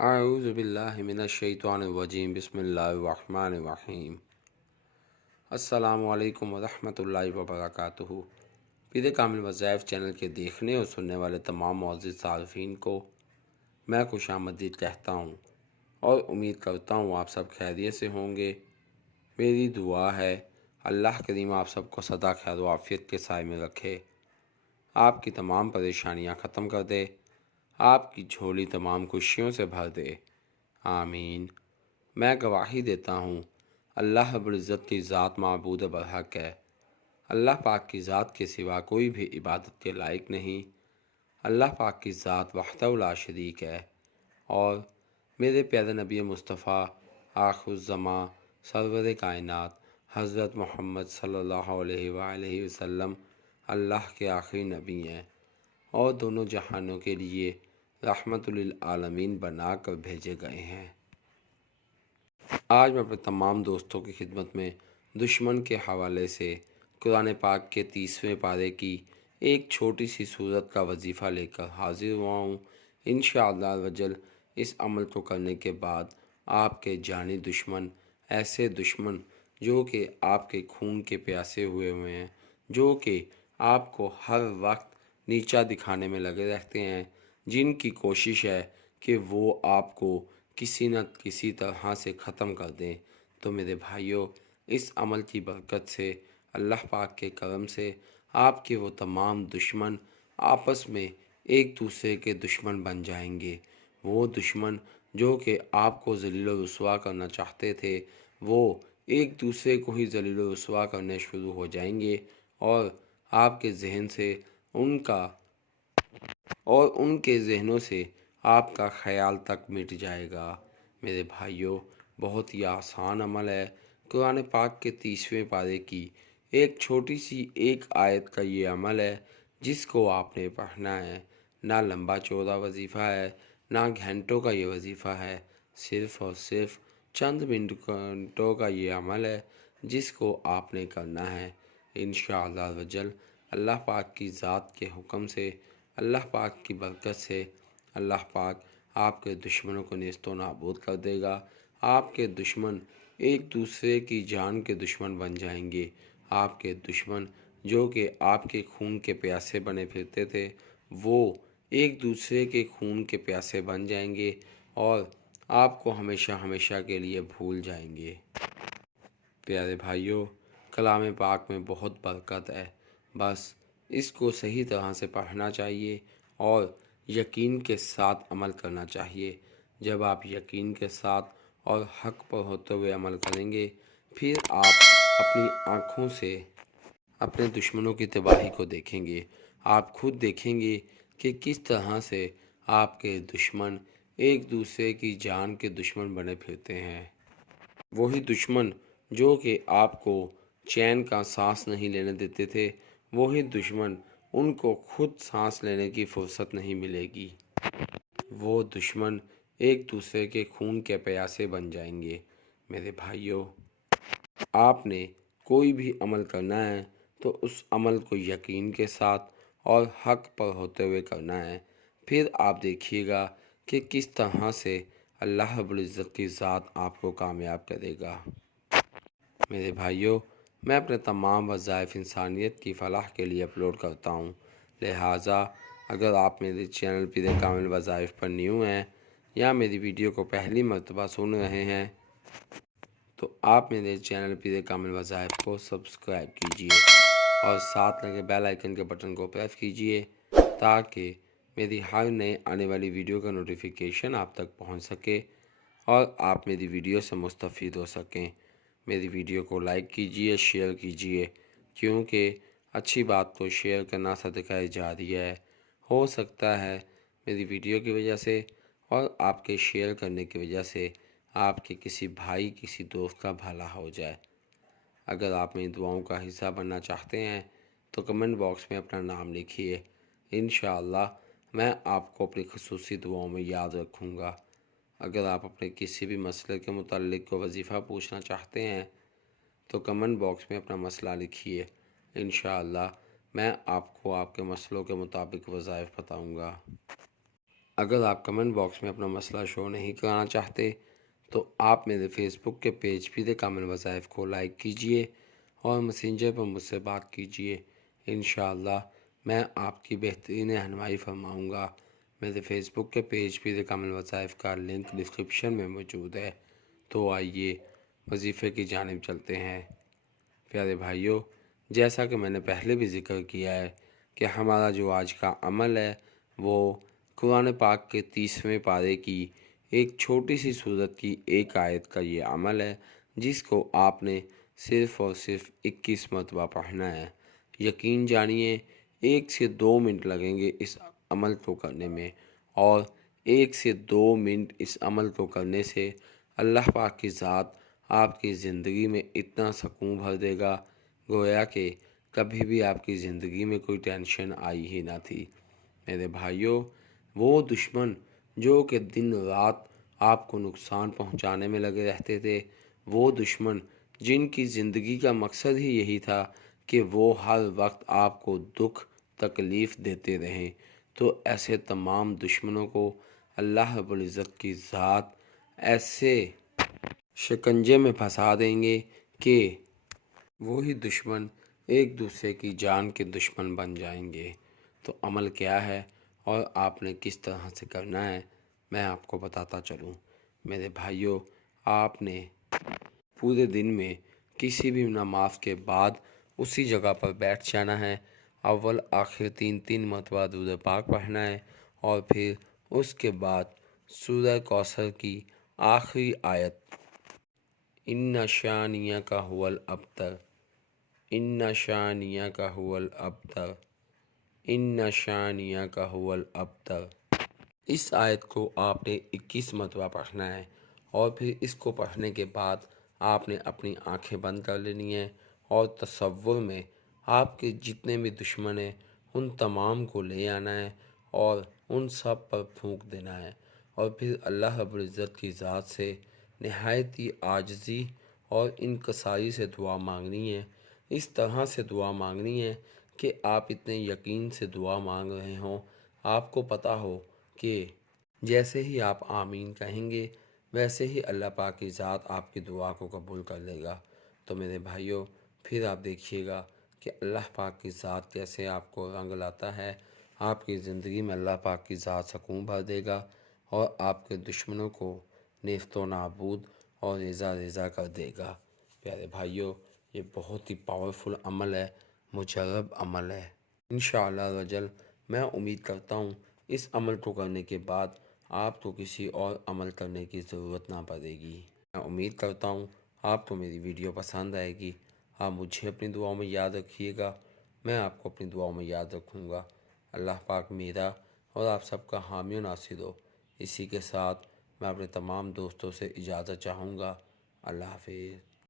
اعوذ باللہ من الشیطان الرجیم بسم اللہ الرحمن الرحیم۔ السلام علیکم ورحمۃ اللہ وبرکاتہ۔ پیر کامل وظائف چینل کے دیکھنے اور سننے والے تمام معزز صارفین کو میں خوش آمدید کہتا ہوں اور امید کرتا ہوں آپ سب خیریت سے ہوں گے۔ میری دعا ہے اللہ کریم آپ سب کو سدا خیر و عافیت کے سائے میں رکھے، آپ کی تمام پریشانیاں ختم کر دے، آپ کی جھولی تمام خوشیوں سے بھر دے، آمین۔ میں گواہی دیتا ہوں اللہ رب العزت کی ذات معبود برحق ہے، اللہ پاک کی ذات کے سوا کوئی بھی عبادت کے لائق نہیں، اللہ پاک کی ذات وحدہ لا شریک ہے، اور میرے پیارے نبی مصطفیٰ آخر الزماں سرور کائنات حضرت محمد صلی اللہ علیہ وآلہ وسلم اللہ کے آخری نبی ہیں اور دونوں جہانوں کے لیے رحمت للعالمین بنا کر بھیجے گئے ہیں۔ آج میں اپنے تمام دوستوں کی خدمت میں دشمن کے حوالے سے قرآن پاک کے 30ویں پارے کی ایک چھوٹی سی صورت کا وظیفہ لے کر حاضر ہوا ہوں۔ انشاءاللہ وجل اس عمل کو کرنے کے بعد آپ کے جانی دشمن، ایسے دشمن جو کہ آپ کے خون کے پیاسے ہوئے ہیں، جو کہ آپ کو ہر وقت نیچا دکھانے میں لگے رہتے ہیں، جن کی کوشش ہے کہ وہ آپ کو کسی نہ کسی طرح سے ختم کر دیں، تو میرے بھائیوں اس عمل کی برکت سے اللہ پاک کے کرم سے آپ کے وہ تمام دشمن آپس میں ایک دوسرے کے دشمن بن جائیں گے۔ وہ دشمن جو کہ آپ کو ذلیل و رسوا کرنا چاہتے تھے، وہ ایک دوسرے کو ہی ذلیل و رسوا کرنے شروع ہو جائیں گے، اور آپ کے ذہن سے ان کے ذہنوں سے آپ کا خیال تک مٹ جائے گا۔ میرے بھائیوں بہت ہی آسان عمل ہے۔ قرآن پاک کے 30ویں پارے کی ایک چھوٹی سی ایک آیت کا یہ عمل ہے جس کو آپ نے پڑھنا ہے۔ نہ لمبا چوڑا وظیفہ ہے، نہ گھنٹوں کا یہ وظیفہ ہے، صرف اور صرف چند منٹوں کا یہ عمل ہے جس کو آپ نے کرنا ہے۔ انشاءاللہ وجل اللہ پاک کی ذات کے حکم سے، اللہ پاک کی برکت سے اللہ پاک آپ کے دشمنوں کو نیست و نابود کر دے گا۔ آپ کے دشمن ایک دوسرے کی جان کے دشمن بن جائیں گے۔ آپ کے دشمن جو کہ آپ کے خون کے پیاسے بنے پھرتے تھے، وہ ایک دوسرے کے خون کے پیاسے بن جائیں گے اور آپ کو ہمیشہ ہمیشہ کے لیے بھول جائیں گے۔ پیارے بھائیوں کلام پاک میں بہت برکت ہے، بس اس کو صحیح طرح سے پڑھنا چاہیے اور یقین کے ساتھ عمل کرنا چاہیے۔ جب آپ یقین کے ساتھ اور حق پر ہوتے ہوئے عمل کریں گے، پھر آپ اپنی آنکھوں سے اپنے دشمنوں کی تباہی کو دیکھیں گے۔ آپ خود دیکھیں گے کہ کس طرح سے آپ کے دشمن ایک دوسرے کی جان کے دشمن بنے پھرتے ہیں۔ وہی دشمن جو کہ آپ کو چین کا سانس نہیں لینے دیتے تھے، وہی دشمن ان کو خود سانس لینے کی فرصت نہیں ملے گی۔ وہ دشمن ایک دوسرے کے خون کے پیاسے بن جائیں گے۔ میرے بھائیوں آپ نے کوئی بھی عمل کرنا ہے تو اس عمل کو یقین کے ساتھ اور حق پر ہوتے ہوئے کرنا ہے، پھر آپ دیکھیے گا کہ کس طرح سے اللہ رب العزت کی ذات آپ کو کامیاب کرے گا۔ میرے بھائیوں میں اپنے تمام وظائف انسانیت کی فلاح کے لیے اپلوڈ کرتا ہوں، لہٰذا اگر آپ میرے چینل پیر کامل وظائف پر نیو ہیں یا میری ویڈیو کو پہلی مرتبہ سن رہے ہیں تو آپ میرے چینل پیر کامل وظائف کو سبسکرائب کیجئے اور ساتھ لگے بیل آئیکن کے بٹن کو پریس کیجئے تاکہ میری ہر نئے آنے والی ویڈیو کا نوٹیفیکیشن آپ تک پہنچ سکے اور آپ میری ویڈیو سے مستفید ہو سکیں۔ میری ویڈیو کو لائک کیجئے، شیئر کیجئے، کیونکہ اچھی بات کو شیئر کرنا صدقہ جاریہ ہے۔ ہو سکتا ہے میری ویڈیو کی وجہ سے اور آپ کے شیئر کرنے کی وجہ سے آپ کے کسی بھائی کسی دوست کا بھلا ہو جائے۔ اگر آپ میری دعاؤں کا حصہ بننا چاہتے ہیں تو کمنٹ باکس میں اپنا نام لکھیے، انشاءاللہ میں آپ کو اپنی خصوصی دعاؤں میں یاد رکھوں گا۔ اگر آپ اپنے کسی بھی مسئلے کے متعلق کو وظیفہ پوچھنا چاہتے ہیں تو کمنٹ باکس میں اپنا مسئلہ لکھیے، انشاءاللہ میں آپ کو آپ کے مسئلوں کے مطابق وظائف بتاؤں گا۔ اگر آپ کمنٹ باکس میں اپنا مسئلہ شو نہیں کرانا چاہتے تو آپ میرے فیس بک کے پیج پہ کامل وظائف کو لائک کیجئے اور میسنجر پر مجھ سے بات کیجئے۔ انشاءاللہ میں آپ کی بہترین رہنمائی فرماؤں گا۔ میرے فیس بک کے پیج پہ کامل وظائف کا لنک ڈسکرپشن میں موجود ہے، تو آئیے وظیفے کی جانب چلتے ہیں۔ پیارے بھائیوں، جیسا کہ میں نے پہلے بھی ذکر کیا ہے کہ ہمارا جو آج کا عمل ہے وہ قرآن پاک کے 30ویں پارے کی ایک چھوٹی سی سورت کی ایک آیت کا یہ عمل ہے، جس کو آپ نے صرف اور صرف 21 مرتبہ پڑھنا ہے۔ یقین جانیے 1 سے 2 منٹ لگیں گے اس عمل کو کرنے میں، اور 1 سے 2 منٹ اس عمل کو کرنے سے اللہ پاک کی ذات آپ کی زندگی میں اتنا سکون بھر دے گا گویا کہ کبھی بھی آپ کی زندگی میں کوئی ٹینشن آئی ہی نہ تھی۔ میرے بھائیوں، وہ دشمن جو کہ دن رات آپ کو نقصان پہنچانے میں لگے رہتے تھے، وہ دشمن جن کی زندگی کا مقصد ہی یہی تھا کہ وہ ہر وقت آپ کو دکھ تکلیف دیتے رہیں، تو ایسے تمام دشمنوں کو اللہ رب العزت کی ذات ایسے شکنجے میں پھنسا دیں گے کہ وہی دشمن ایک دوسرے کی جان کے دشمن بن جائیں گے۔ تو عمل کیا ہے اور آپ نے کس طرح سے کرنا ہے، میں آپ کو بتاتا چلوں۔ میرے بھائیوں، آپ نے پورے دن میں کسی بھی نماز کے بعد اسی جگہ پر بیٹھ جانا ہے، اول آخر 3 مرتبہ درود پاک پڑھنا ہے، اور پھر اس کے بعد سورہ کوثر کی آخری آیت ان شانیک هو الابتر، ان شانیک هو الابتر، ان شانیک هو الابتر، اس آیت کو آپ نے 21 مرتبہ پڑھنا ہے، اور پھر اس کو پڑھنے کے بعد آپ نے اپنی آنکھیں بند کر لینی ہیں، اور تصور میں آپ کے جتنے بھی دشمن ہیں ان تمام کو لے آنا ہے اور ان سب پر پھونک دینا ہے، اور پھر اللہ رب العزت کی ذات سے نہایت ہی عاجزی اور انکساری سے دعا مانگنی ہے۔ اس طرح سے دعا مانگنی ہے کہ آپ اتنے یقین سے دعا مانگ رہے ہوں، آپ کو پتہ ہو کہ جیسے ہی آپ آمین کہیں گے ویسے ہی اللہ پاک کی ذات آپ کی دعا کو قبول کر لے گا۔ تو میرے بھائیوں، پھر آپ دیکھیے گا کہ اللہ پاک کی ذات کیسے آپ کو رنگ لاتا ہے، آپ کی زندگی میں اللہ پاک کی ذات سکون بھر دے گا، اور آپ کے دشمنوں کو نیست و نابود اور ریزہ ریزہ کر دے گا۔ پیارے بھائیوں، یہ بہت ہی پاورفل عمل ہے، مجرب عمل ہے۔ انشاءاللہ رجل میں امید کرتا ہوں اس عمل کو کرنے کے بعد آپ کو کسی اور عمل کرنے کی ضرورت نہ پڑے گی۔ میں امید کرتا ہوں آپ کو میری ویڈیو پسند آئے گی۔ آپ مجھے اپنی دعاؤں میں یاد رکھیے گا، میں آپ کو اپنی دعاؤں میں یاد رکھوں گا۔ اللہ پاک میرا اور آپ سب کا حامی و ناصر ہو۔ اسی کے ساتھ میں اپنے تمام دوستوں سے اجازت چاہوں گا۔ اللہ حافظ۔